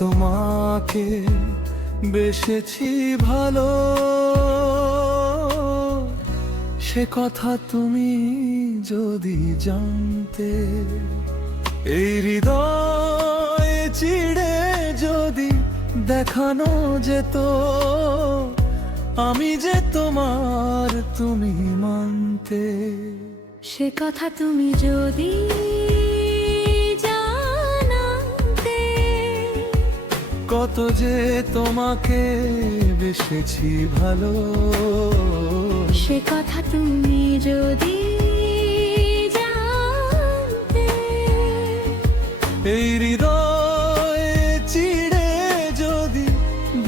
তোমাকে বেসেছি ভালো, সে কথা তুমি যদি জানতে। এই হৃদয় চিড়ে যদি দেখানো যেত আমি যে তোমার, তুমি মানতে। সে কথা তুমি যদি জানতে, কত যে তোমাকে বেসেছি ভালো, সে কথা তুমি যদি জানতে। এই হৃদয় চিড়ে যদি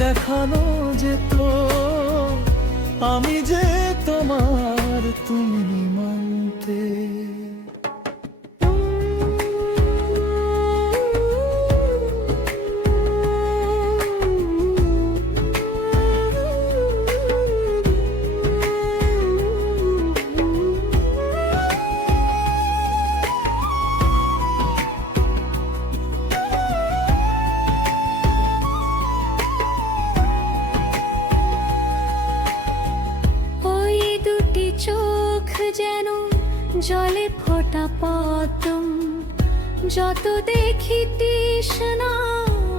দেখানো যেত আমি যে তোমার, তুমি মানতে। চোখ যেন জলে ফোটা পদ্ম, যত দেখি তৃষ্ণা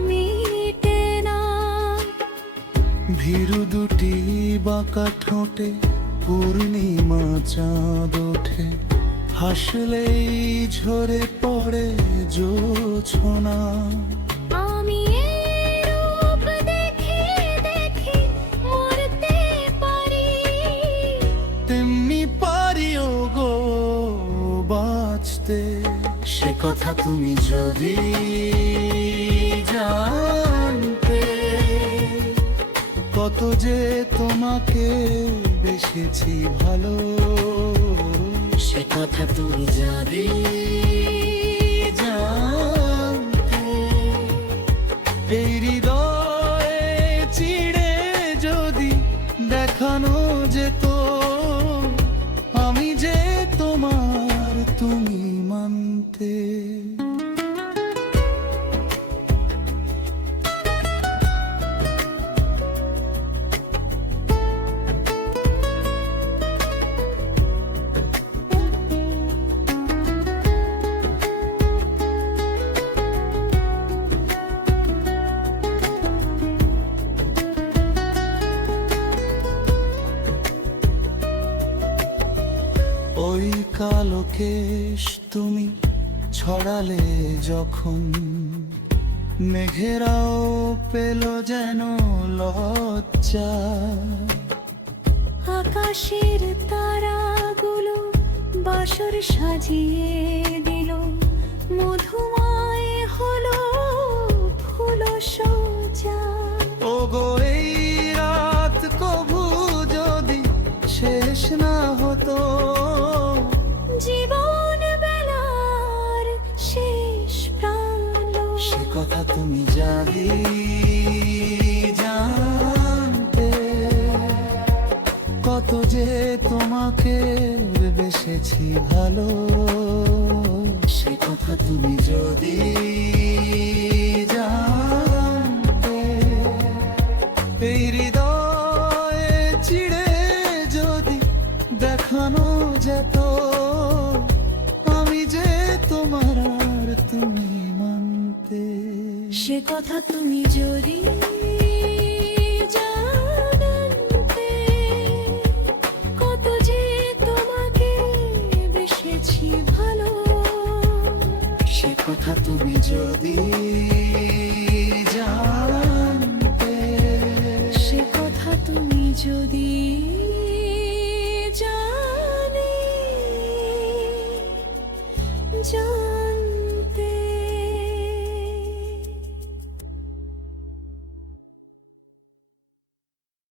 মিটে না। ভীরু দুটি বাঁকা ঠোঁটে পূর্ণিমা চাঁদ ওঠে, হাসলেই ঝরে পড়ে জোছনা। আমি এই রূপ দেখি দেখি মরতে পারি, তেমনি পারিও গো বাঁচতে। সে কথা তুমি যদি জানতে, কত যে তোমাকে বেসেছি ভালো, সে কথা তুমি যদি জানতে। এই হৃদয় চিড়ে যদি দেখানো যেত আমি যে তোমার, তুমি মানতে। ওই কালো কেশ তুমি ছড়ালে যখন, মেঘেরাও পেল যেন লজ্জা। আকাশের তারাগুলো বাসর সাজিয়ে দিল, মধুময় হলো ফুল সজ্জা। ও গো এই রাত কভু যদি শেষ না হতো, জীবন বেলার শেষ প্রাণ, সে কথা তুমি যদি জানতে। কত যে তোমাকে বেসেছি ভালো, সে কথা তুমি যদি জানতে। এই হৃদয় চিড়ে যদি দেখানো যেত আমি যে তোমার, আর তুমি মানতে। সে কথা তুমি যদি জানতে, কত যে তোমাকে বেসেছি ভালো, সে কথা তুমি যদি জানতে। সে কথা তুমি যদি